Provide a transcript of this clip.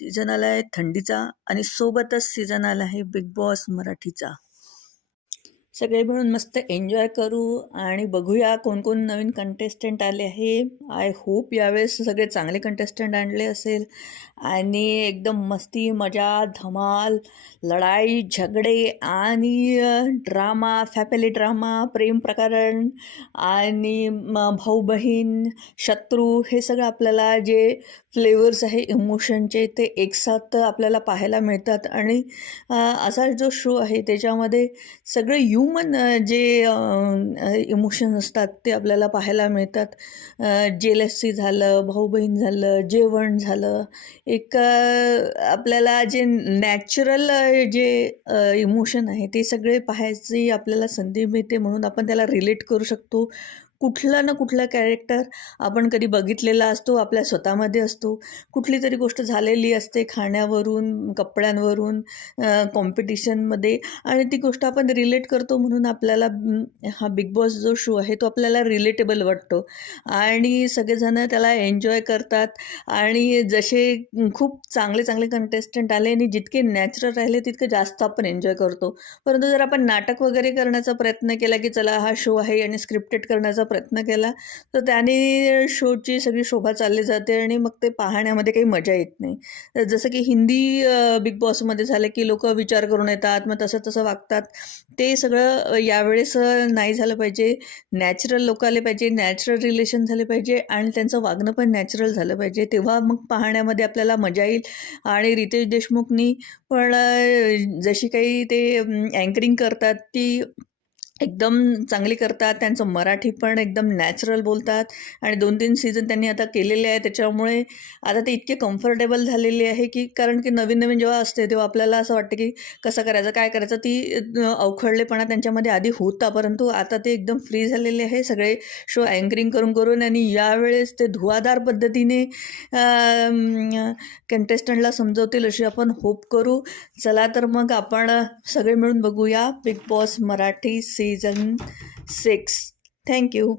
Season आला आहे थंडीचा आणि सोबतच सीझन आला आहे बिग बॉस मराठीचा. सगळे मिळून मस्त एन्जॉय करू आणि बघूया कोण कोण नवीन कंटेस्टंट आले आहे. आय होप यावेळेस सगळे चांगले कंटेस्टंट आणले असेल आणि एकदम मस्ती मजा धमाल लढाई झगडे आणि ड्रामा, फॅमिली ड्रामा, प्रेम प्रकरण आणि भाऊ बहीण शत्रू हे सगळं आपल्याला जे फ्लेवर्स आहे इमोशनचे ते एकसाथ आपल्याला पाहायला मिळतात. आणि असा जो शो आहे त्याच्यामध्ये सगळे ह्युमन जे इमोशन असतात ते आपल्याला पाहायला मिळतात. जेलसी झालं, भाऊ बहीण झालं, जेवण झालं, एक आपल्याला जे नॅचरल जे इमोशन आहे ते सगळे पाहायची आपल्याला संधी मिळते. म्हणून आपण त्याला रिलेट करू शकतो. कुठलं ना कुठलं कॅरेक्टर आपण कधी बघितलेला असतो, आपल्या स्वतःमध्ये असतो. कुठली तरी गोष्ट झालेली असते खाण्यावरून, कपड्यांवरून, कॉम्पिटिशनमध्ये, आणि ती गोष्ट आपण रिलेट करतो. म्हणून आपल्याला हा बिग बॉस जो शो आहे तो आपल्याला रिलेटेबल वाटतो आणि सगळेजण त्याला एन्जॉय करतात. आणि जसे खूप चांगले चांगले कंटेस्टंट आले आणि जितके नॅचरल राहिले तितकं जास्त आपण एन्जॉय करतो. परंतु जर आपण नाटक वगैरे करण्याचा प्रयत्न केला की चला हा शो आहे आणि स्क्रिप्टेड करण्याचा प्रयत्न केला तर त्याने शोची सगळी शोभा चालली जाते आणि मग ते पाहण्यामध्ये काही मजा येत नाही. जसं की हिंदी बिग बॉसमध्ये झालं की लोक विचार करून येतात, मग तसं तसं वागतात. ते सगळं यावेळेस नाही झालं पाहिजे. नॅचरल लोक आले पाहिजे, नॅचरल रिलेशन झाले पाहिजे आणि त्यांचं वागणं पण नॅचरल झालं पाहिजे. तेव्हा मग पाहण्यामध्ये आपल्याला मजा येईल. आणि रितेश देशमुखनी पण जशी काही ते अँकरिंग करतात ती एकदम चांगली करतात. त्यांचं मराठी पण एकदम नॅचरल बोलतात आणि 2-3 सीझन त्यांनी आता केलेले आहे. त्याच्यामुळे आता ते इतके कम्फर्टेबल झालेले आहे की, कारण की नवीन नवीन जेव्हा असते तेव्हा आपल्याला असं वाटतं की कसं करायचं, काय करायचं, ती अवखळलेपणा त्यांच्यामध्ये आधी होता. परंतु आता ते एकदम फ्री झालेले आहे सगळे शो अँकरिंग करून करून. आणि यावेळेस ते धुवाधार पद्धतीने कंटेस्टंटला समजवतील अशी आपण होप करू. चला तर मग आपण सगळे मिळून बघूया big boss Marathi season 6. Thank you.